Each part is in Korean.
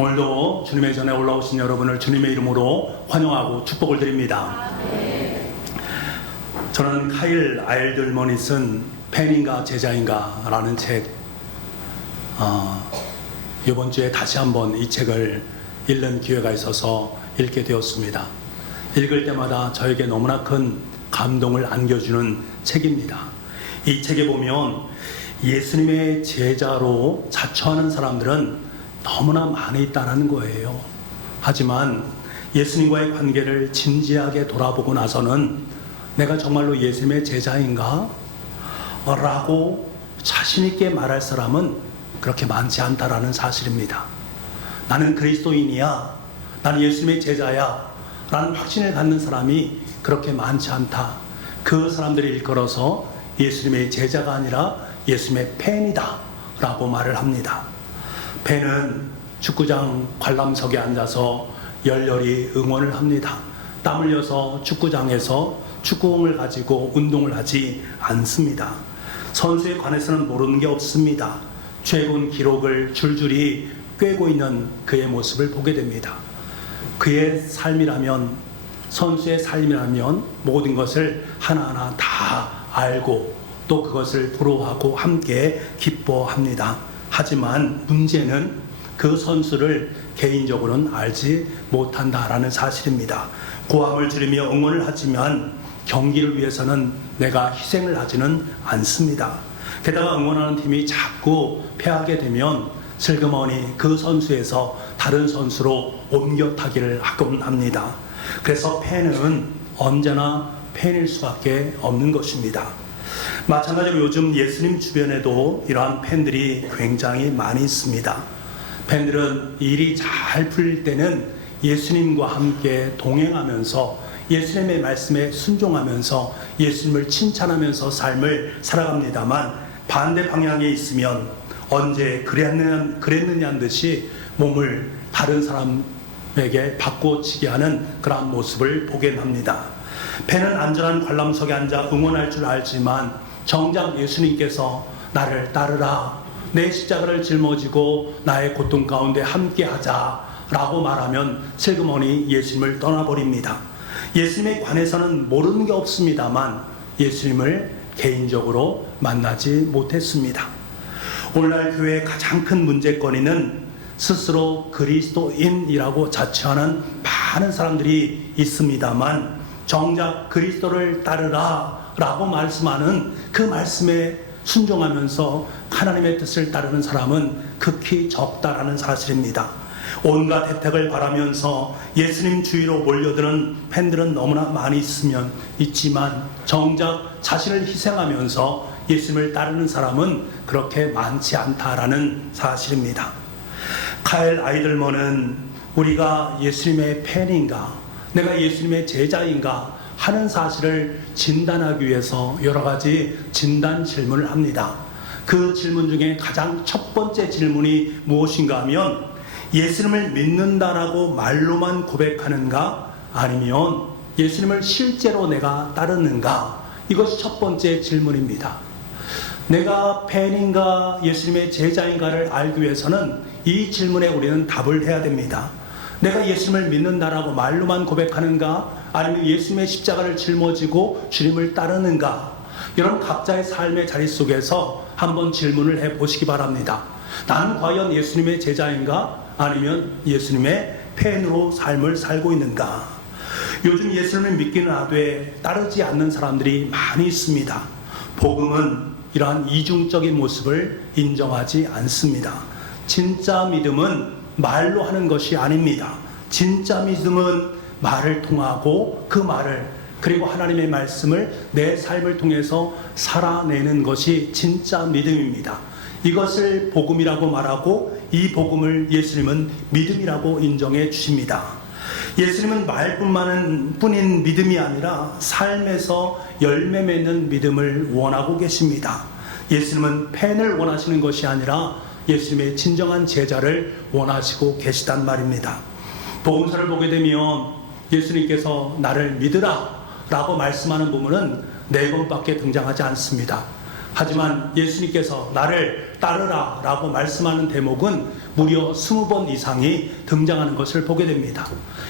오늘도 주님의 전에 올라오신 여러분을 주님의 이름으로 환영하고 축복을 드립니다. 저는 카일 아일들먼이 쓴 팬인가 제자인가 라는 책, 이번 주에 다시 한번 이 책을 읽는 기회가 있어서 읽게 되었습니다. 읽을 때마다 저에게 너무나 큰 감동을 안겨주는 책입니다. 이 책에 보면 예수님의 제자로 자처하는 사람들은 너무나 많이 있다는 거예요. 하지만 예수님과의 관계를 진지하게 돌아보고 나서는 내가 정말로 예수님의 제자인가? 라고 자신있게 말할 사람은 그렇게 많지 않다라는 사실입니다. 나는 그리스도인이야, 나는 예수님의 제자야 라는 확신을 갖는 사람이 그렇게 많지 않다. 그 사람들이 일컬어서 예수님의 제자가 아니라 예수님의 팬이다 라고 말을 합니다. 팬은 축구장 관람석에 앉아서 열렬히 응원을 합니다. 땀 흘려서 축구장에서 축구공을 가지고 운동을 하지 않습니다. 선수에 관해서는 모르는 게 없습니다. 최근 기록을 줄줄이 꿰고 있는 그의 모습을 보게 됩니다. 그의 삶이라면, 선수의 삶이라면 모든 것을 하나하나 다 알고 또 그것을 부러워하고 함께 기뻐합니다. 하지만 문제는 그 선수를 개인적으로는 알지 못한다라는 사실입니다. 고함을 지르며 응원을 하지만 경기를 위해서는 내가 희생을 하지는 않습니다. 게다가 응원하는 팀이 자꾸 패하게 되면 슬그머니 그 선수에서 다른 선수로 옮겨 타기를 하곤 합니다. 그래서 팬은 언제나 팬일 수밖에 없는 것입니다. 마찬가지로 요즘 예수님 주변에도 이러한 팬들이 굉장히 많이 있습니다. 팬들은 일이 잘 풀릴 때는 예수님과 함께 동행하면서 예수님의 말씀에 순종하면서 예수님을 칭찬하면서 삶을 살아갑니다만, 반대 방향에 있으면 언제 그랬느냐는 듯이 몸을 다른 사람에게 바꿔치게 하는 그러한 모습을 보게 합니다. 팬은 안전한 관람석에 앉아 응원할 줄 알지만 정작 예수님께서 나를 따르라, 내 십자가를 짊어지고 나의 고통 가운데 함께하자 라고 말하면 슬그머니 예수님을 떠나버립니다. 예수님에 관해서는 모르는 게 없습니다만 예수님을 개인적으로 만나지 못했습니다. 오늘날 교회의 가장 큰 문제거리는 스스로 그리스도인이라고 자처하는 많은 사람들이 있습니다만 정작 그리스도를 따르라 라고 말씀하는 그 말씀에 순종하면서 하나님의 뜻을 따르는 사람은 극히 적다라는 사실입니다. 온갖 혜택을 바라면서 예수님 주위로 몰려드는 팬들은 너무나 많이 있지만 정작 자신을 희생하면서 예수님을 따르는 사람은 그렇게 많지 않다라는 사실입니다. 카일 아이들먼은 우리가 예수님의 팬인가, 내가 예수님의 제자인가 하는 사실을 진단하기 위해서 여러 가지 진단 질문을 합니다. 그 질문 중에 가장 첫 번째 질문이 무엇인가 하면 예수님을 믿는다라고 말로만 고백하는가, 아니면 예수님을 실제로 내가 따르는가, 이것이 첫 번째 질문입니다. 내가 팬인가 예수님의 제자인가를 알기 위해서는 이 질문에 우리는 답을 해야 됩니다. 내가 예수님을 믿는다라고 말로만 고백하는가, 아니면 예수님의 십자가를 짊어지고 주님을 따르는가, 이런 각자의 삶의 자리 속에서 한번 질문을 해보시기 바랍니다. 나는 과연 예수님의 제자인가, 아니면 예수님의 팬으로 삶을 살고 있는가. 요즘 예수님을 믿기는 하되 따르지 않는 사람들이 많이 있습니다. 복음은 이러한 이중적인 모습을 인정하지 않습니다. 진짜 믿음은 말로 하는 것이 아닙니다. 진짜 믿음은 말을 통하고 그 말을, 그리고 하나님의 말씀을 내 삶을 통해서 살아내는 것이 진짜 믿음입니다. 이것을 복음이라고 말하고 이 복음을 예수님은 믿음이라고 인정해 주십니다. 예수님은 말뿐인 믿음이 아니라 삶에서 열매 맺는 믿음을 원하고 계십니다. 예수님은 팬을 원하시는 것이 아니라 예수님의 진정한 제자를 원하시고 계시단 말입니다. 복음서를 보게 되면 예수님께서 나를 믿으라 라고 말씀하는 부분은 4번밖에 등장하지 않습니다. 하지만 예수님께서 나를 따르라 라고 말씀하는 대목은 무려 20번 이상이 등장하는 것을 보게 됩니다.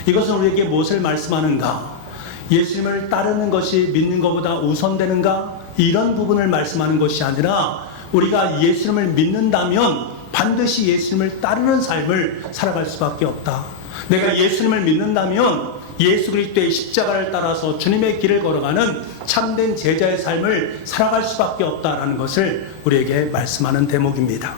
이것은 우리에게 무엇을 말씀하는가? 예수님을 따르는 것이 믿는 것보다 우선되는가? 이런 부분을 말씀하는 것이 아니라 우리가 예수님을 믿는다면 반드시 예수님을 따르는 삶을 살아갈 수밖에 없다. 내가 예수님을 믿는다면 예수 그리스도의 십자가를 따라서 주님의 길을 걸어가는 참된 제자의 삶을 살아갈 수밖에 없다라는 것을 우리에게 말씀하는 대목입니다.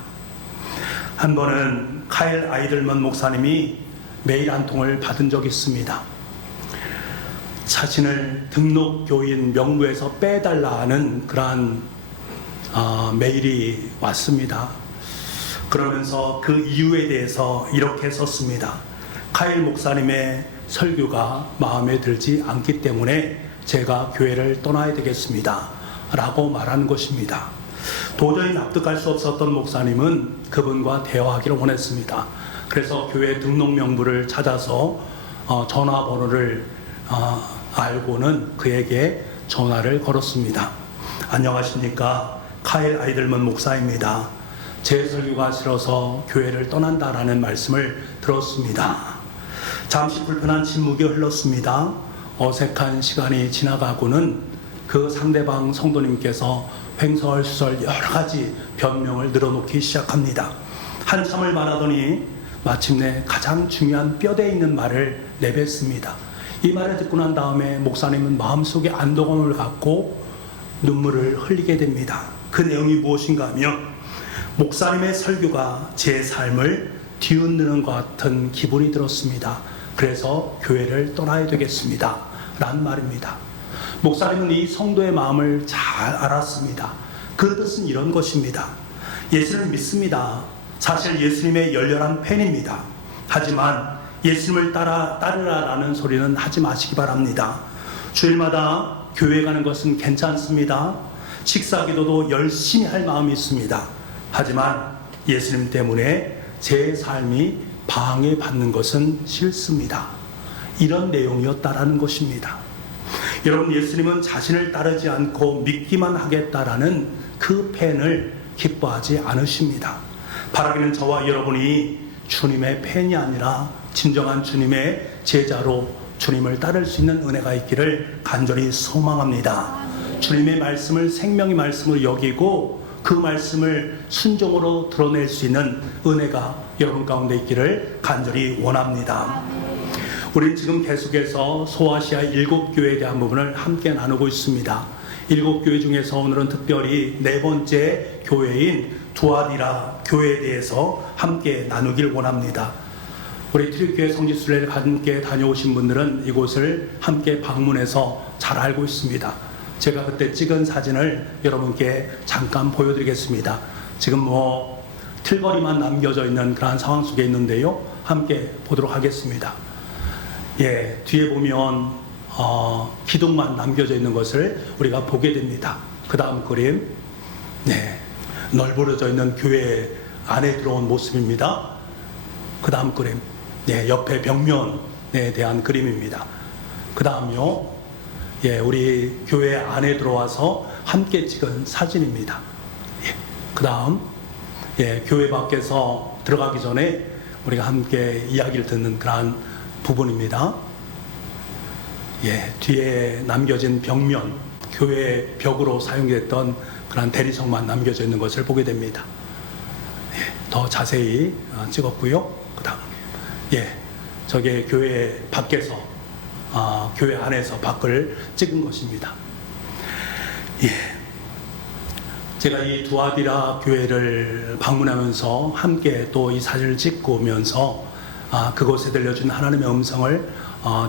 한 번은 카일 아이들먼 목사님이 메일 한 통을 받은 적이 있습니다. 자신을 등록교인 명부에서 빼달라 하는 그러한 메일이 왔습니다. 그러면서 그 이유에 대해서 이렇게 썼습니다. 카일 목사님의 설교가 마음에 들지 않기 때문에 제가 교회를 떠나야 되겠습니다 라고 말하는 것입니다. 도저히 납득할 수 없었던 목사님은 그분과 대화하기를 원했습니다. 그래서 교회 등록 명부를 찾아서 전화번호를 알고는 그에게 전화를 걸었습니다. 안녕하십니까, 카일 아이들먼 목사입니다. 제 설교가 싫어서 교회를 떠난다라는 말씀을 들었습니다. 잠시 불편한 침묵이 흘렀습니다. 어색한 시간이 지나가고는 그 상대방 성도님께서 횡설수설 여러 가지 변명을 늘어놓기 시작합니다. 한참을 말하더니 마침내 가장 중요한 뼈대 있는 말을 내뱉습니다. 이 말을 듣고 난 다음에 목사님은 마음속에 안도감을 갖고 눈물을 흘리게 됩니다. 그 내용이 무엇인가 하면 목사님의 설교가 제 삶을 뒤흔드는 것 같은 기분이 들었습니다. 그래서 교회를 떠나야 되겠습니다 라는 말입니다. 목사님은 이 성도의 마음을 잘 알았습니다. 그 뜻은 이런 것입니다. 예수를 믿습니다. 사실 예수님의 열렬한 팬입니다. 하지만 예수님을 따르라라는 소리는 하지 마시기 바랍니다. 주일마다 교회 가는 것은 괜찮습니다. 식사 기도도 열심히 할 마음이 있습니다. 하지만 예수님 때문에 제 삶이 방해받는 것은 싫습니다. 이런 내용이었다라는 것입니다. 여러분, 예수님은 자신을 따르지 않고 믿기만 하겠다라는 그 팬을 기뻐하지 않으십니다. 바라기는 저와 여러분이 주님의 팬이 아니라 진정한 주님의 제자로 주님을 따를 수 있는 은혜가 있기를 간절히 소망합니다. 주님의 말씀을 생명의 말씀으로 여기고 그 말씀을 순종으로 드러낼 수 있는 은혜가 여러분 가운데 있기를 간절히 원합니다. 우리는 지금 계속해서 소아시아 7교회에 대한 부분을 함께 나누고 있습니다. 7교회 중에서 오늘은 특별히 4번째 교회인 두아디라 교회에 대해서 함께 나누길 원합니다. 우리 트립교회 성지순례를 함께 다녀오신 분들은 이곳을 함께 방문해서 잘 알고 있습니다. 제가 그때 찍은 사진을 여러분께 잠깐 보여드리겠습니다. 지금 틀거리만 남겨져 있는 그런 상황 속에 있는데요. 함께 보도록 하겠습니다. 예, 뒤에 보면 기둥만 남겨져 있는 것을 우리가 보게 됩니다. 그 다음 그림, 네, 널브러져 있는 교회 안에 들어온 모습입니다. 그 다음 그림, 네, 옆에 벽면에 대한 그림입니다. 그 다음요, 예, 우리 교회 안에 들어와서 함께 찍은 사진입니다. 예, 그 다음, 예, 교회 밖에서 들어가기 전에 우리가 함께 이야기를 듣는 그러한 부분입니다. 예, 뒤에 남겨진 벽면, 교회 벽으로 사용됐던 그런 대리석만 남겨져 있는 것을 보게 됩니다. 예, 더 자세히 찍었고요. 그 다음, 예, 저게 교회 밖에서, 교회 안에서 밖을 찍은 것입니다. 예, 제가 이 두아디라 교회를 방문하면서 함께 또 이 사진을 찍고 오면서 그곳에 들려준 하나님의 음성을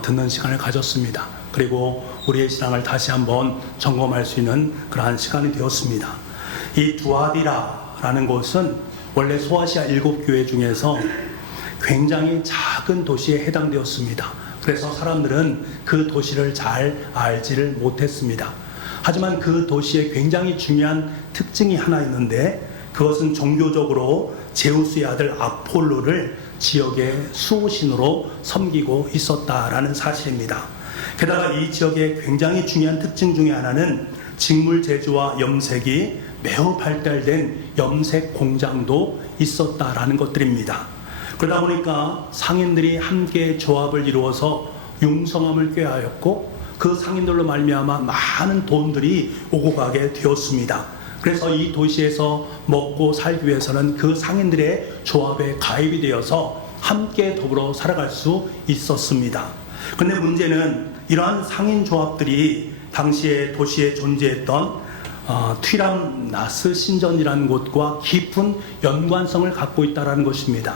듣는 시간을 가졌습니다. 그리고 우리의 신앙을 다시 한번 점검할 수 있는 그러한 시간이 되었습니다. 이 두아디라라는 곳은 원래 소아시아 7교회 중에서 굉장히 작은 도시에 해당되었습니다. 그래서 사람들은 그 도시를 잘 알지를 못했습니다. 하지만 그 도시에 굉장히 중요한 특징이 하나 있는데 그것은 종교적으로 제우스의 아들 아폴로를 지역의 수호신으로 섬기고 있었다라는 사실입니다. 게다가 이 지역의 굉장히 중요한 특징 중에 하나는 직물 제조와 염색이 매우 발달된 염색 공장도 있었다라는 것들입니다. 그러다 보니까 상인들이 함께 조합을 이루어서 융성함을 꾀하였고 그 상인들로 말미암아 많은 돈들이 오고 가게 되었습니다. 그래서 이 도시에서 먹고 살기 위해서는 그 상인들의 조합에 가입이 되어서 함께 더불어 살아갈 수 있었습니다. 그런데 문제는 이러한 상인 조합들이 당시에 도시에 존재했던 튀람나스 신전이라는 곳과 깊은 연관성을 갖고 있다는 것입니다.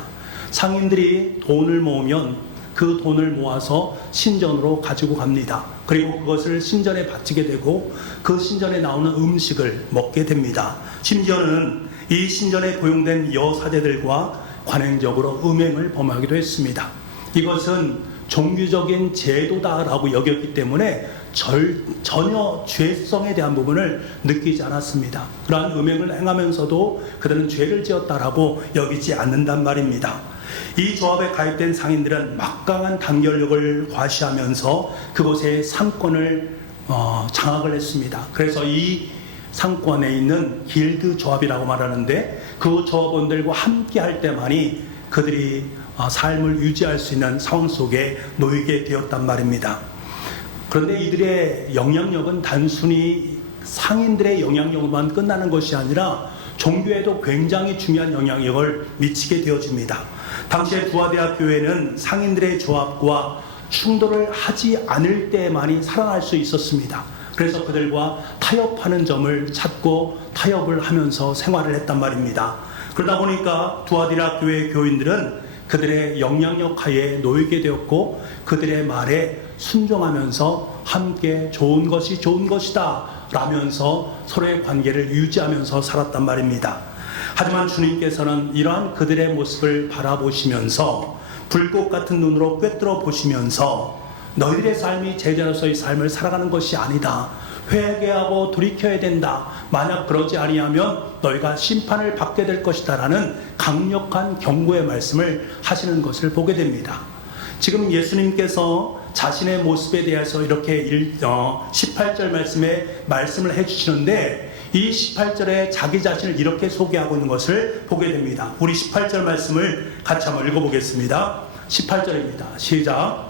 상인들이 돈을 모으면 그 돈을 모아서 신전으로 가지고 갑니다. 그리고 그것을 신전에 바치게 되고 그 신전에 나오는 음식을 먹게 됩니다. 심지어는 이 신전에 고용된 여사제들과 관행적으로 음행을 범하기도 했습니다. 이것은 종교적인 제도다라고 여겼기 때문에 전혀 죄성에 대한 부분을 느끼지 않았습니다. 그러한 음행을 행하면서도 그들은 죄를 지었다라고 여기지 않는단 말입니다. 이 조합에 가입된 상인들은 막강한 단결력을 과시하면서 그곳의 상권을 장악을 했습니다. 그래서 이 상권에 있는 길드 조합이라고 말하는데 그 조합원들과 함께 할 때만이 그들이 삶을 유지할 수 있는 상황 속에 놓이게 되었단 말입니다. 그런데 이들의 영향력은 단순히 상인들의 영향력만 끝나는 것이 아니라 종교에도 굉장히 중요한 영향력을 미치게 되어집니다. 당시에 두아디라 교회는 상인들의 조합과 충돌을 하지 않을 때만이 살아날 수 있었습니다. 그래서 그들과 타협하는 점을 찾고 타협을 하면서 생활을 했단 말입니다. 그러다 보니까 두아디라 교회 교인들은 그들의 영향력 하에 놓이게 되었고 그들의 말에 순종하면서 함께 좋은 것이 좋은 것이다 라면서 서로의 관계를 유지하면서 살았단 말입니다. 하지만 주님께서는 이러한 그들의 모습을 바라보시면서 불꽃 같은 눈으로 꿰뚫어 보시면서 너희들의 삶이 제자로서의 삶을 살아가는 것이 아니다. 회개하고 돌이켜야 된다. 만약 그러지 아니하면 너희가 심판을 받게 될 것이다 라는 강력한 경고의 말씀을 하시는 것을 보게 됩니다. 지금 예수님께서 자신의 모습에 대해서 이렇게 18절 말씀에 말씀을 해주시는데 이 18절에 자기 자신을 이렇게 소개하고 있는 것을 보게 됩니다. 우리 18절 말씀을 같이 한번 읽어보겠습니다. 18절입니다. 시작.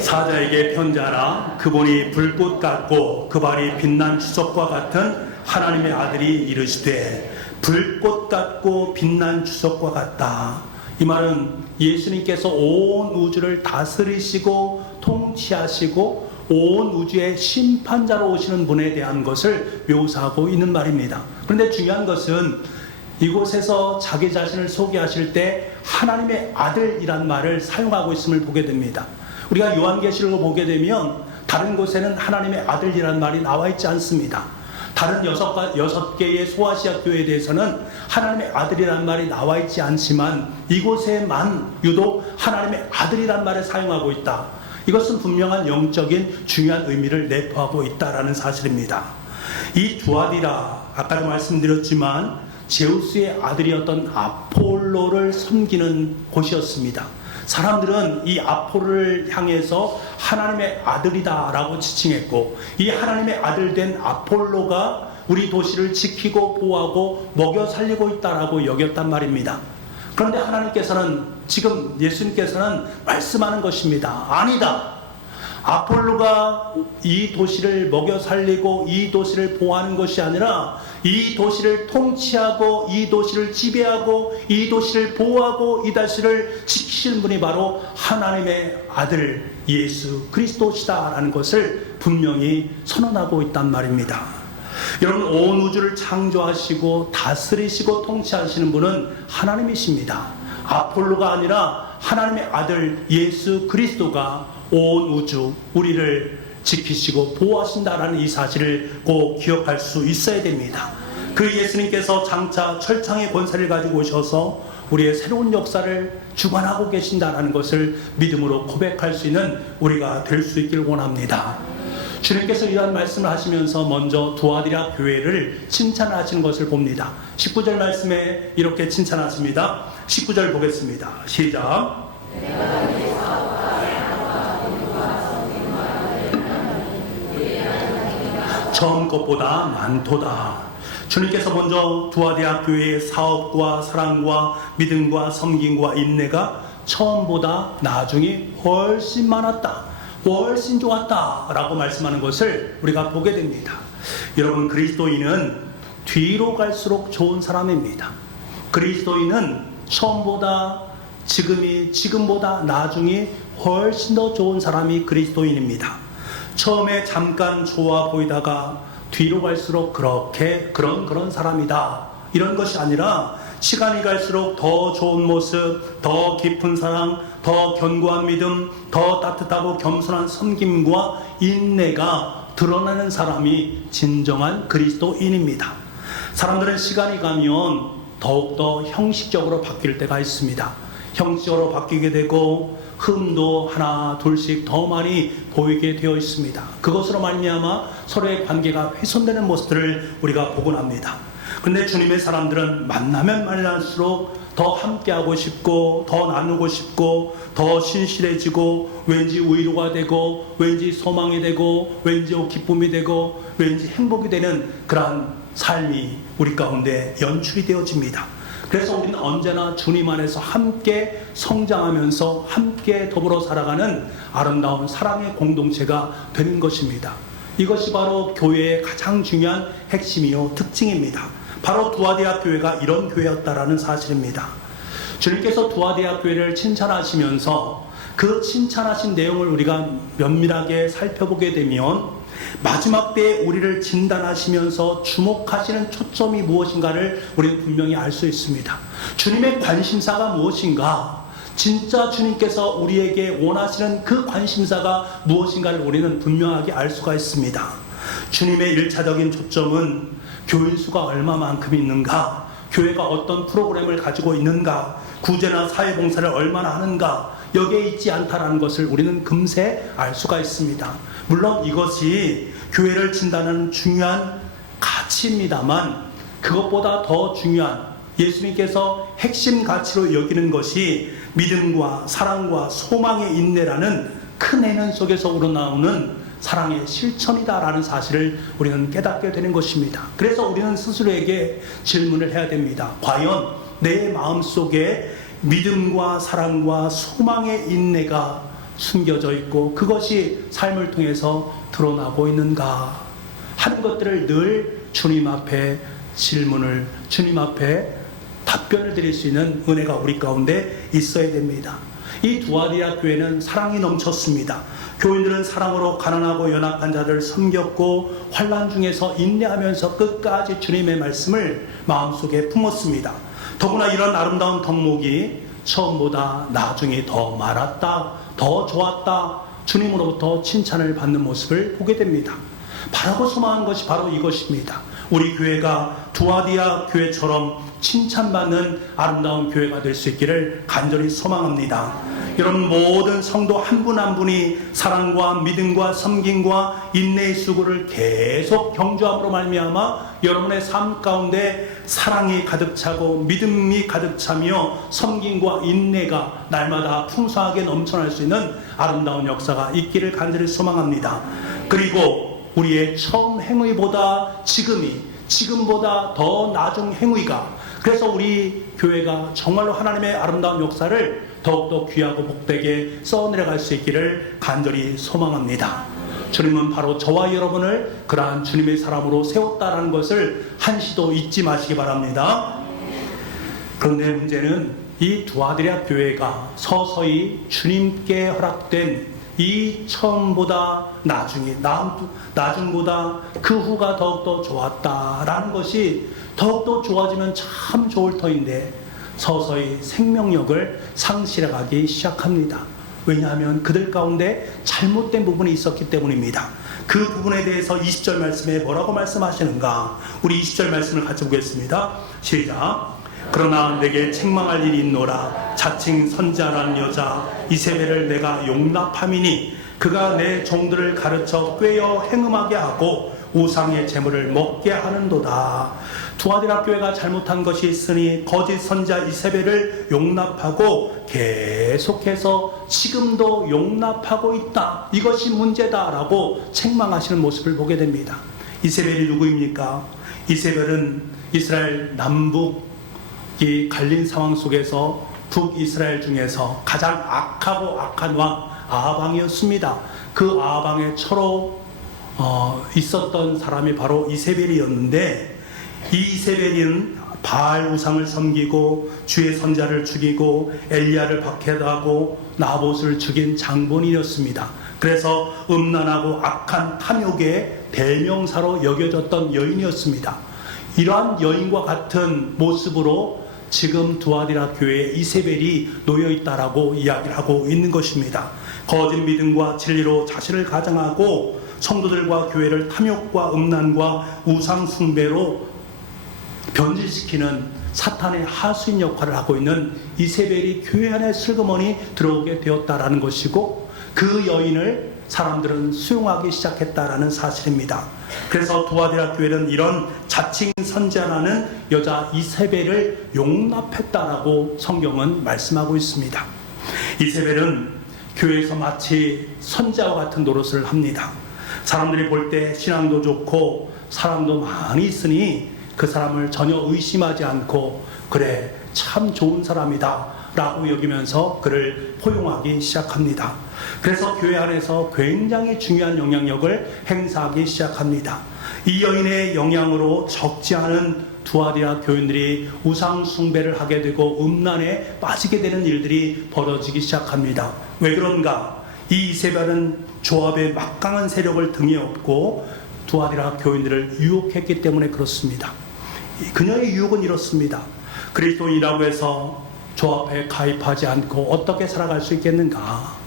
사자에게 편지하라. 그분이 불꽃 같고 그 발이 빛난 주석과 같은 하나님의 아들이 이르시되 불꽃 같고 빛난 주석과 같다. 이 말은 예수님께서 온 우주를 다스리시고 통치하시고 온 우주의 심판자로 오시는 분에 대한 것을 묘사하고 있는 말입니다. 그런데 중요한 것은 이곳에서 자기 자신을 소개하실 때 하나님의 아들이란 말을 사용하고 있음을 보게 됩니다. 우리가 요한계시록을 보게 되면 다른 곳에는 하나님의 아들이란 말이 나와 있지 않습니다. 다른 6개의 소아시아 교회에 대해서는 하나님의 아들이란 말이 나와 있지 않지만 이곳에만 유독 하나님의 아들이란 말을 사용하고 있다. 이것은 분명한 영적인 중요한 의미를 내포하고 있다라는 사실입니다. 이 두아디라, 아까도 말씀드렸지만 제우스의 아들이었던 아폴로를 섬기는 곳이었습니다. 사람들은 이 아폴로를 향해서 하나님의 아들이다 라고 지칭했고 이 하나님의 아들 된 아폴로가 우리 도시를 지키고 보호하고 먹여 살리고 있다라고 여겼단 말입니다. 그런데 하나님께서는 지금 예수님께서는 말씀하는 것입니다. 아니다. 아폴로가 이 도시를 먹여 살리고 이 도시를 보호하는 것이 아니라 이 도시를 통치하고 이 도시를 지배하고 이 도시를 보호하고 이 도시를 지키시는 분이 바로 하나님의 아들 예수 그리스도시다라는 것을 분명히 선언하고 있단 말입니다. 여러분, 온 우주를 창조하시고 다스리시고 통치하시는 분은 하나님이십니다. 아폴로가 아니라 하나님의 아들 예수 그리스도가 온 우주 우리를 지키시고 보호하신다라는 이 사실을 꼭 기억할 수 있어야 됩니다. 그 예수님께서 장차 철창의 권세를 가지고 오셔서 우리의 새로운 역사를 주관하고 계신다라는 것을 믿음으로 고백할 수 있는 우리가 될 수 있기를 원합니다. 주님께서 이러한 말씀을 하시면서 먼저 두아디라 교회를 칭찬하시는 것을 봅니다. 19절 말씀에 이렇게 칭찬하십니다. 19절 보겠습니다. 시작. 처음 것보다 많도다. 주님께서 먼저 두아디아 교회의 사업과 사랑과 믿음과 섬김과 인내가 처음보다 나중에 훨씬 많았다, 훨씬 좋았다 라고 말씀하는 것을 우리가 보게 됩니다. 여러분, 그리스도인은 뒤로 갈수록 좋은 사람입니다. 그리스도인은 처음보다 지금보다 나중에 훨씬 더 좋은 사람이 그리스도인입니다. 처음에 잠깐 좋아 보이다가 뒤로 갈수록 그런 사람이다, 이런 것이 아니라 시간이 갈수록 더 좋은 모습, 더 깊은 사랑, 더 견고한 믿음, 더 따뜻하고 겸손한 섬김과 인내가 드러나는 사람이 진정한 그리스도인입니다. 사람들은 시간이 가면 더욱더 형식적으로 바뀔 때가 있습니다. 형식적으로 바뀌게 되고 흠도 하나 둘씩 더 많이 보이게 되어 있습니다. 그것으로 말미암아 서로의 관계가 훼손되는 모습들을 우리가 보곤 합니다. 그런데 주님의 사람들은 만나면 만날수록 더 함께하고 싶고, 더 나누고 싶고, 더 신실해지고, 왠지 위로가 되고, 왠지 소망이 되고, 왠지 기쁨이 되고, 왠지 행복이 되는 그러한 삶이 우리 가운데 연출이 되어집니다. 그래서 우리는 언제나 주님 안에서 함께 성장하면서 함께 더불어 살아가는 아름다운 사랑의 공동체가 되는 것입니다. 이것이 바로 교회의 가장 중요한 핵심이요 특징입니다. 바로 두아디아 교회가 이런 교회였다라는 사실입니다. 주님께서 두아디아 교회를 칭찬하시면서 그 칭찬하신 내용을 우리가 면밀하게 살펴보게 되면 마지막 때에 우리를 진단하시면서 주목하시는 초점이 무엇인가를 우리는 분명히 알 수 있습니다. 주님의 관심사가 무엇인가, 진짜 주님께서 우리에게 원하시는 그 관심사가 무엇인가를 우리는 분명하게 알 수가 있습니다. 주님의 1차적인 초점은 교인 수가 얼마만큼 있는가, 교회가 어떤 프로그램을 가지고 있는가, 구제나 사회봉사를 얼마나 하는가, 여기에 있지 않다라는 것을 우리는 금세 알 수가 있습니다. 물론 이것이 교회를 진단하는 중요한 가치입니다만, 그것보다 더 중요한 예수님께서 핵심 가치로 여기는 것이 믿음과 사랑과 소망의 인내라는 큰 해면 속에서 우러나오는 사랑의 실천이다라는 사실을 우리는 깨닫게 되는 것입니다. 그래서 우리는 스스로에게 질문을 해야 됩니다. 과연 내 마음속에 믿음과 사랑과 소망의 인내가 숨겨져 있고 그것이 삶을 통해서 드러나고 있는가 하는 것들을 늘 주님 앞에 질문을, 주님 앞에 답변을 드릴 수 있는 은혜가 우리 가운데 있어야 됩니다. 이 두아디아 교회는 사랑이 넘쳤습니다. 교인들은 사랑으로 가난하고 연약한 자들을 섬겼고 환난 중에서 인내하면서 끝까지 주님의 말씀을 마음속에 품었습니다. 더구나 이런 아름다운 덕목이 처음보다 나중에 더 많았다, 더 좋았다, 주님으로부터 칭찬을 받는 모습을 보게 됩니다. 바라고 소망한 것이 바로 이것입니다. 우리 교회가 두아디아 교회처럼 칭찬받는 아름다운 교회가 될 수 있기를 간절히 소망합니다. 여러분, 모든 성도 한 분 한 분이 사랑과 믿음과 섬김과 인내의 수고를 계속 경주함으로 말미암아 여러분의 삶 가운데 사랑이 가득 차고 믿음이 가득 차며 섬김과 인내가 날마다 풍성하게 넘쳐날 수 있는 아름다운 역사가 있기를 간절히 소망합니다. 그리고 우리의 처음 행위보다 지금보다 더 나중 행위가, 그래서 우리 교회가 정말로 하나님의 아름다운 역사를 더욱더 귀하고 복되게 써내려갈 수 있기를 간절히 소망합니다. 주님은 바로 저와 여러분을 그러한 주님의 사람으로 세웠다라는 것을 한시도 잊지 마시기 바랍니다. 그런데 문제는 이 두아디아 교회가 서서히 주님께 허락된 이 처음보다 나중보다 그 후가 더욱더 좋았다라는 것이 더욱더 좋아지면 참 좋을 터인데 서서히 생명력을 상실해가기 시작합니다. 왜냐하면 그들 가운데 잘못된 부분이 있었기 때문입니다. 그 부분에 대해서 20절 말씀에 뭐라고 말씀하시는가? 우리 20절 말씀을 같이 보겠습니다. 시작. 그러나 내게 책망할 일이 있노라. 자칭 선지자라는 여자 이세벨을 내가 용납함이니 그가 내 종들을 가르쳐 꿰어 행음하게 하고 우상의 재물을 먹게 하는도다. 두아디아 교회가 잘못한 것이 있으니 거짓 선지자 이세벨을 용납하고 계속해서 지금도 용납하고 있다. 이것이 문제다라고 책망하시는 모습을 보게 됩니다. 이세벨이 누구입니까? 이세벨은 이스라엘 남북이 갈린 상황 속에서 북이스라엘 중에서 가장 악하고 악한 왕 아방이었습니다. 그 아방의 처로 있었던 사람이 바로 이세벨이었는데, 이 이세벨은 바알 우상을 섬기고 주의 선자를 죽이고 엘리야를 박해하고 나봇을 죽인 장본인이었습니다. 그래서 음란하고 악한 탐욕의 대명사로 여겨졌던 여인이었습니다. 이러한 여인과 같은 모습으로 지금 두아디라 교회에 이세벨이 놓여있다라고 이야기를 하고 있는 것입니다. 거짓 믿음과 진리로 자신을 가장하고 성도들과 교회를 탐욕과 음란과 우상 숭배로 변질시키는 사탄의 하수인 역할을 하고 있는 이세벨이 교회 안에 슬그머니 들어오게 되었다라는 것이고, 그 여인을 사람들은 수용하기 시작했다라는 사실입니다. 그래서 두아디라 교회는 이런 자칭 선지자라는 여자 이세벨을 용납했다라고 성경은 말씀하고 있습니다. 이세벨은 교회에서 마치 선지자와 같은 노릇을 합니다. 사람들이 볼 때 신앙도 좋고 사람도 많이 있으니 그 사람을 전혀 의심하지 않고, 그래 참 좋은 사람이다 라고 여기면서 그를 포용하기 시작합니다. 그래서 교회 안에서 굉장히 중요한 영향력을 행사하기 시작합니다. 이 여인의 영향으로 적지 않은 두아디라 교인들이 우상 숭배를 하게 되고 음란에 빠지게 되는 일들이 벌어지기 시작합니다. 왜 그런가? 이 이세벨은 조합의 막강한 세력을 등에 업고 두아디라 교인들을 유혹했기 때문에 그렇습니다. 그녀의 유혹은 이렇습니다. 그리스도인이라고 해서 조합에 가입하지 않고 어떻게 살아갈 수 있겠는가?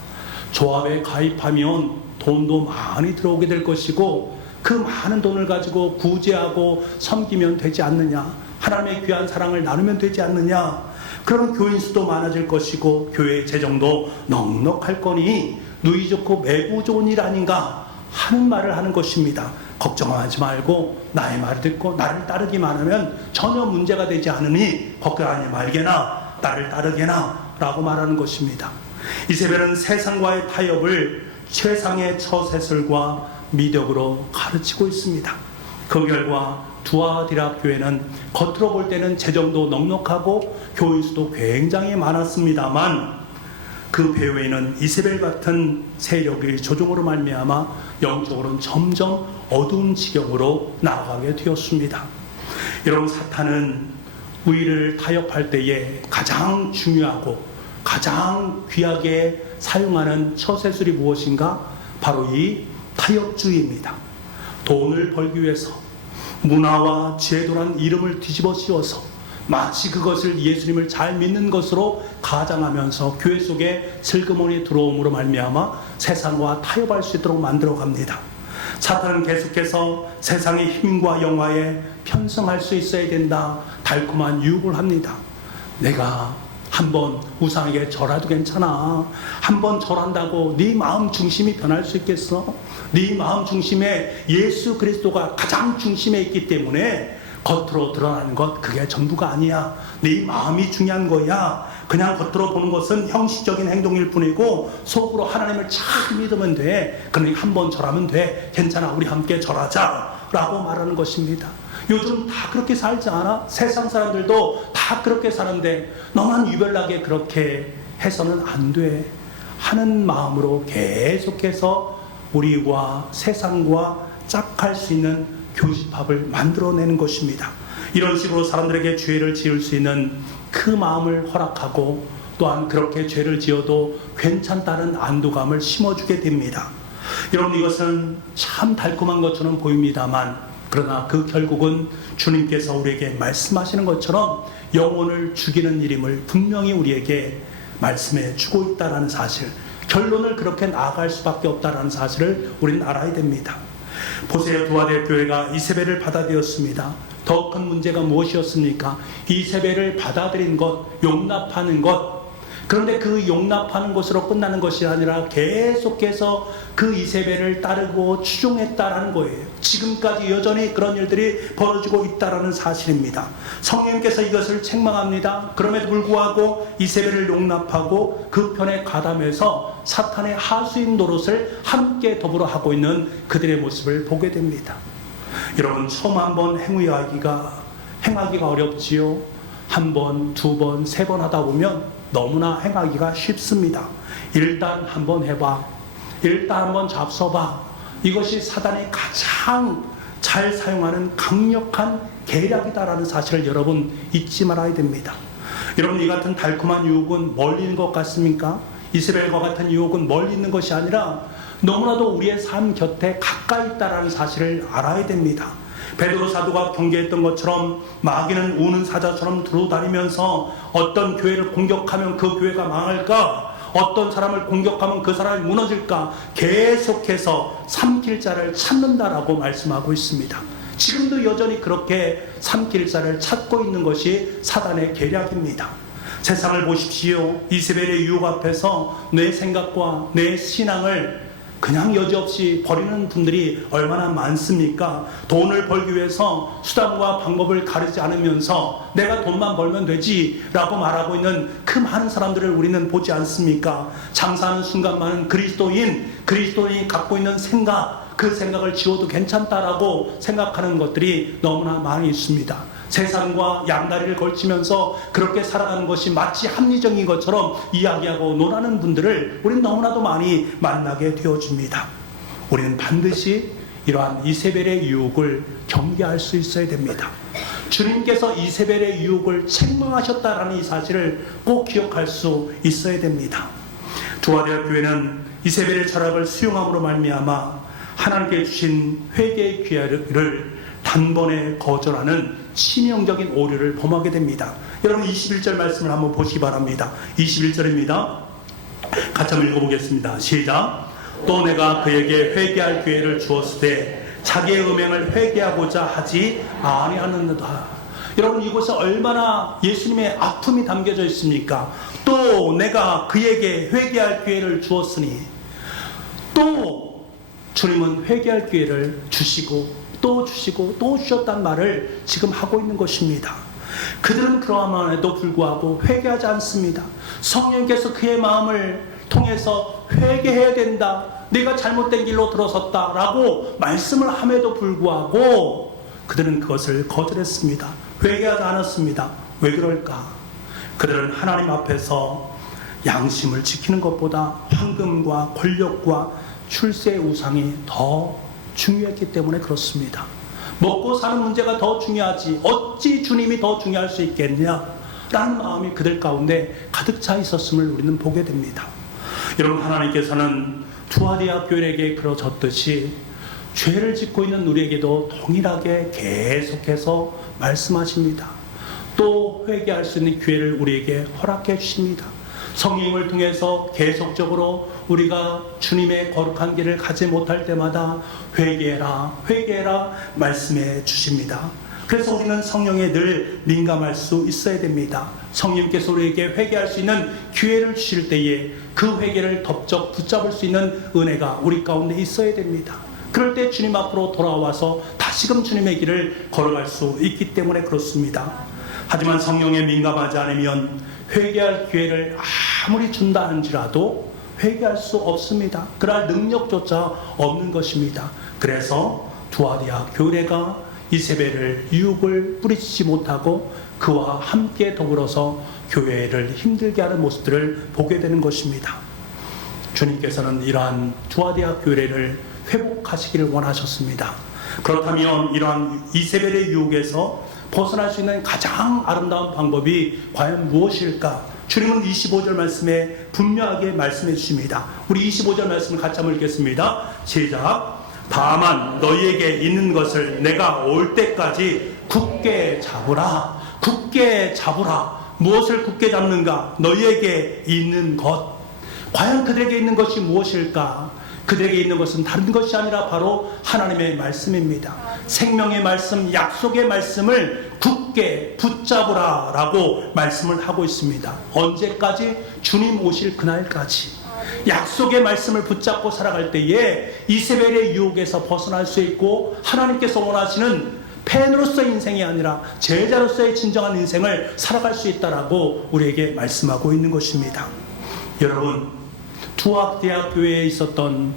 조합에 가입하면 돈도 많이 들어오게 될 것이고, 그 많은 돈을 가지고 구제하고 섬기면 되지 않느냐? 하나님의 귀한 사랑을 나누면 되지 않느냐? 그런 교인 수도 많아질 것이고 교회의 재정도 넉넉할 거니 누이 좋고 매우 좋은 일 아닌가 하는 말을 하는 것입니다. 걱정하지 말고 나의 말을 듣고 나를 따르기만 하면 전혀 문제가 되지 않으니 걱정하지 말게나 나를 따르게나 라고 말하는 것입니다. 이세벨은 세상과의 타협을 세상의 처세술과 미덕으로 가르치고 있습니다. 그 결과 두아디라 교회는 겉으로 볼 때는 재정도 넉넉하고 교인 수도 굉장히 많았습니다만, 그 배후에는 이세벨 같은 세력의 조종으로 말미암아 영적으로는 점점 어두운 지경으로 나아가게 되었습니다. 여러분, 사탄은 우리를 타협할 때에 가장 중요하고 가장 귀하게 사용하는 처세술이 무엇인가? 바로 이 타협주의입니다. 돈을 벌기 위해서 문화와 제도란 이름을 뒤집어 씌워서 마치 그것을 예수님을 잘 믿는 것으로 가장하면서 교회 속에 슬그머니 들어옴으로 말미암아 세상과 타협할 수 있도록 만들어 갑니다. 사탄은 계속해서 세상의 힘과 영화에 편성할 수 있어야 된다, 달콤한 유혹을 합니다. 내가 한번 우상에게 절해도 괜찮아. 한번 절한다고 네 마음 중심이 변할 수 있겠어? 네 마음 중심에 예수 그리스도가 가장 중심에 있기 때문에 겉으로 드러나는 것 그게 전부가 아니야. 네 마음이 중요한 거야. 그냥 겉으로 보는 것은 형식적인 행동일 뿐이고 속으로 하나님을 잘 믿으면 돼. 그러니 한번 절하면 돼. 괜찮아, 우리 함께 절하자 라고 말하는 것입니다. 요즘 다 그렇게 살지 않아? 세상 사람들도 다 그렇게 사는데 너만 유별나게 그렇게 해서는 안 돼 하는 마음으로 계속해서 우리와 세상과 짝할 수 있는 교집합을 만들어내는 것입니다. 이런 식으로 사람들에게 죄를 지을 수 있는 그 마음을 허락하고 또한 그렇게 죄를 지어도 괜찮다는 안도감을 심어주게 됩니다. 여러분, 이것은 참 달콤한 것처럼 보입니다만, 그러나 그 결국은 주님께서 우리에게 말씀하시는 것처럼 영혼을 죽이는 일임을 분명히 우리에게 말씀해 주고 있다는 사실, 결론을 그렇게 나아갈 수밖에 없다는 사실을 우리는 알아야 됩니다. 보세요, 두아디라 교회가 이세벨을 받아들였습니다. 더 큰 문제가 무엇이었습니까? 이세벨을 받아들인 것, 용납하는 것. 그런데 그 용납하는 것으로 끝나는 것이 아니라 계속해서 그 이세벨을 따르고 추종했다라는 거예요. 지금까지 여전히 그런 일들이 벌어지고 있다라는 사실입니다. 성령님께서 이것을 책망합니다. 그럼에도 불구하고 이세벨을 용납하고 그 편에 가담해서 사탄의 하수인 노릇을 함께 더불어 하고 있는 그들의 모습을 보게 됩니다. 여러분, 처음 한번 행하기가 어렵지요. 한 번, 두 번, 세 번 하다 보면 너무나 행하기가 쉽습니다. 일단 한번 해봐. 일단 한번 잡숴봐. 이것이 사단이 가장 잘 사용하는 강력한 계략이다라는 사실을 여러분 잊지 말아야 됩니다. 여러분, 이 같은 달콤한 유혹은 멀리 있는 것 같습니까? 이세벨과 같은 유혹은 멀리 있는 것이 아니라 너무나도 우리의 삶 곁에 가까이 있다라는 사실을 알아야 됩니다. 베드로 사도가 경계했던 것처럼 마귀는 우는 사자처럼 두루다니면서 어떤 교회를 공격하면 그 교회가 망할까, 어떤 사람을 공격하면 그 사람이 무너질까 계속해서 삼킬 자를 찾는다라고 말씀하고 있습니다. 지금도 여전히 그렇게 삼킬 자를 찾고 있는 것이 사단의 계략입니다. 세상을 보십시오. 이세벨의 유혹 앞에서 내 생각과 내 신앙을 그냥 여지없이 버리는 분들이 얼마나 많습니까? 돈을 벌기 위해서 수단과 방법을 가리지 않으면서 내가 돈만 벌면 되지 라고 말하고 있는 그 많은 사람들을 우리는 보지 않습니까? 장사하는 순간만은 그리스도인이 갖고 있는 생각, 그 생각을 지워도 괜찮다라고 생각하는 것들이 너무나 많이 있습니다. 세상과 양다리를 걸치면서 그렇게 살아가는 것이 마치 합리적인 것처럼 이야기하고 논하는 분들을 우리는 너무나도 많이 만나게 되어집니다. 우리는 반드시 이러한 이세벨의 유혹을 경계할 수 있어야 됩니다. 주님께서 이세벨의 유혹을 책망하셨다라는 이 사실을 꼭 기억할 수 있어야 됩니다. 두아디아 교회는 이세벨의 철학을 수용함으로 말미암아 하나님께 주신 회개의 기회를 단번에 거절하는 치명적인 오류를 범하게 됩니다. 여러분, 21절 말씀을 한번 보시기 바랍니다. 21절입니다. 같이 한번 읽어보겠습니다. 시작. 또 내가 그에게 회개할 기회를 주었을 때 자기의 음행을 회개하고자 하지 아니하는도다. 여러분, 이곳에 얼마나 예수님의 아픔이 담겨져 있습니까? 또 내가 그에게 회개할 기회를 주었으니, 또 주님은 회개할 기회를 주시고 또 주시고 또 주셨단 말을 지금 하고 있는 것입니다. 그들은 그러함에도 불구하고 회개하지 않습니다. 성령께서 그의 마음을 통해서 회개해야 된다, 내가 잘못된 길로 들어섰다 라고 말씀을 함에도 불구하고 그들은 그것을 거절했습니다. 회개하지 않았습니다. 왜 그럴까? 그들은 하나님 앞에서 양심을 지키는 것보다 황금과 권력과 출세의 우상이 더 중요했기 때문에 그렇습니다. 먹고 사는 문제가 더 중요하지 어찌 주님이 더 중요할 수 있겠냐 라는 마음이 그들 가운데 가득 차 있었음을 우리는 보게 됩니다. 여러분, 하나님께서는 두아디아 교회에게 그러셨듯이 죄를 짓고 있는 우리에게도 동일하게 계속해서 말씀하십니다. 또 회개할 수 있는 기회를 우리에게 허락해 주십니다. 성령을 통해서 계속적으로 우리가 주님의 거룩한 길을 가지 못할 때마다 회개해라 말씀해 주십니다. 그래서 우리는 성령에 늘 민감할 수 있어야 됩니다. 성령께서 우리에게 회개할 수 있는 기회를 주실 때에 그 회개를 덥적 붙잡을 수 있는 은혜가 우리 가운데 있어야 됩니다. 그럴 때 주님 앞으로 돌아와서 다시금 주님의 길을 걸어갈 수 있기 때문에 그렇습니다. 하지만 성령에 민감하지 않으면 회개할 기회를 아무리 준다 한지라도 회개할 수 없습니다. 그럴 능력조차 없는 것입니다. 그래서 두아디아 교회가 이세벨을 유혹을 뿌리치지 못하고 그와 함께 더불어서 교회를 힘들게 하는 모습들을 보게 되는 것입니다. 주님께서는 이러한 두아디아 교회를 회복하시기를 원하셨습니다. 그렇다면 이러한 이세벨의 유혹에서 벗어날 수 있는 가장 아름다운 방법이 과연 무엇일까? 주님은 25절 말씀에 분명하게 말씀해 주십니다. 우리 25절 말씀을 같이 한번 읽겠습니다. 시작. 다만 너희에게 있는 것을 내가 올 때까지 굳게 잡으라. 굳게 잡으라. 무엇을 굳게 잡는가? 너희에게 있는 것. 과연 그들에게 있는 것이 무엇일까? 그들에게 있는 것은 다른 것이 아니라 바로 하나님의 말씀입니다. 생명의 말씀, 약속의 말씀을 굳게 붙잡으라 라고 말씀을 하고 있습니다. 언제까지? 주님 오실 그날까지. 약속의 말씀을 붙잡고 살아갈 때에 이세벨의 유혹에서 벗어날 수 있고 하나님께서 원하시는 팬으로서의 인생이 아니라 제자로서의 진정한 인생을 살아갈 수 있다라고 우리에게 말씀하고 있는 것입니다. 여러분, 두아디아 교회에 있었던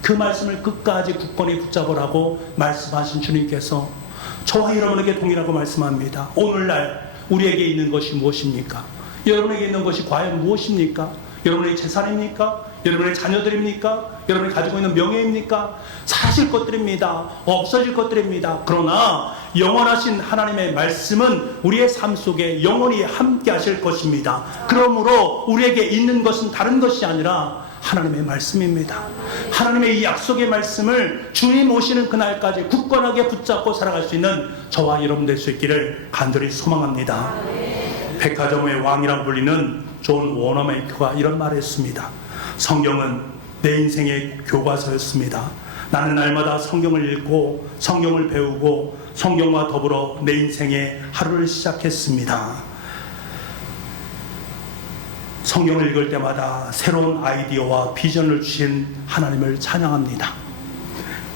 그 말씀을 끝까지 굳건히 붙잡으라고 말씀하신 주님께서 저와 여러분에게 동일하고 말씀합니다. 오늘날 우리에게 있는 것이 무엇입니까? 여러분에게 있는 것이 과연 무엇입니까? 여러분의 재산입니까? 여러분의 자녀들입니까? 여러분이 가지고 있는 명예입니까? 사라질 것들입니다. 없어질 것들입니다. 그러나 영원하신 하나님의 말씀은 우리의 삶 속에 영원히 함께 하실 것입니다. 그러므로 우리에게 있는 것은 다른 것이 아니라 하나님의 말씀입니다. 하나님의 이 약속의 말씀을 주님 오시는 그날까지 굳건하게 붙잡고 살아갈 수 있는 저와 여러분 될 수 있기를 간절히 소망합니다. 백화점의 왕이라고 불리는 존 워너메이커가 이런 말을 했습니다. 성경은 내 인생의 교과서였습니다. 나는 날마다 성경을 읽고 성경을 배우고 성경과 더불어 내 인생의 하루를 시작했습니다. 성경을 읽을 때마다 새로운 아이디어와 비전을 주신 하나님을 찬양합니다.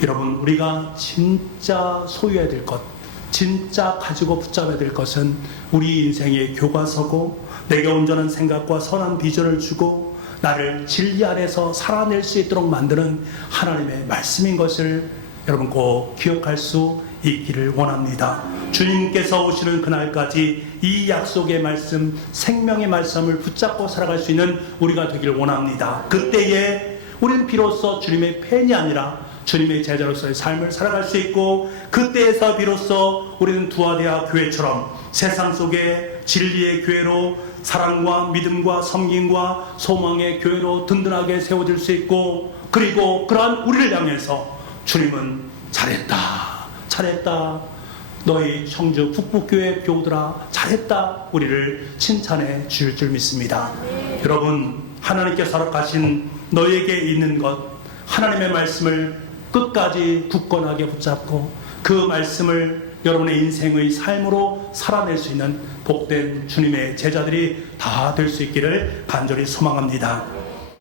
여러분, 우리가 진짜 소유해야 될 것, 진짜 가지고 붙잡아야 될 것은 우리 인생의 교과서고, 내게 온전한 생각과 선한 비전을 주고 나를 진리 안에서 살아낼 수 있도록 만드는 하나님의 말씀인 것을 여러분 꼭 기억할 수 있기를 원합니다. 주님께서 오시는 그날까지 이 약속의 말씀, 생명의 말씀을 붙잡고 살아갈 수 있는 우리가 되기를 원합니다. 그때에 우리는 비로소 주님의 팬이 아니라 주님의 제자로서의 삶을 살아갈 수 있고, 그때에서 비로소 우리는 두아데아 교회처럼 세상 속에 진리의 교회로, 사랑과 믿음과 섬김과 소망의 교회로 든든하게 세워질 수 있고, 그리고 그러한 우리를 향해서 주님은 잘했다 너희 청주 북북교회 교우들아 잘했다, 우리를 칭찬해 주실 줄 믿습니다. 여러분, 하나님께서 허락하신 너에게 있는 것, 하나님의 말씀을 끝까지 굳건하게 붙잡고 그 말씀을 여러분의 인생의 삶으로 살아낼 수 있는 복된 주님의 제자들이 다 될 수 있기를 간절히 소망합니다.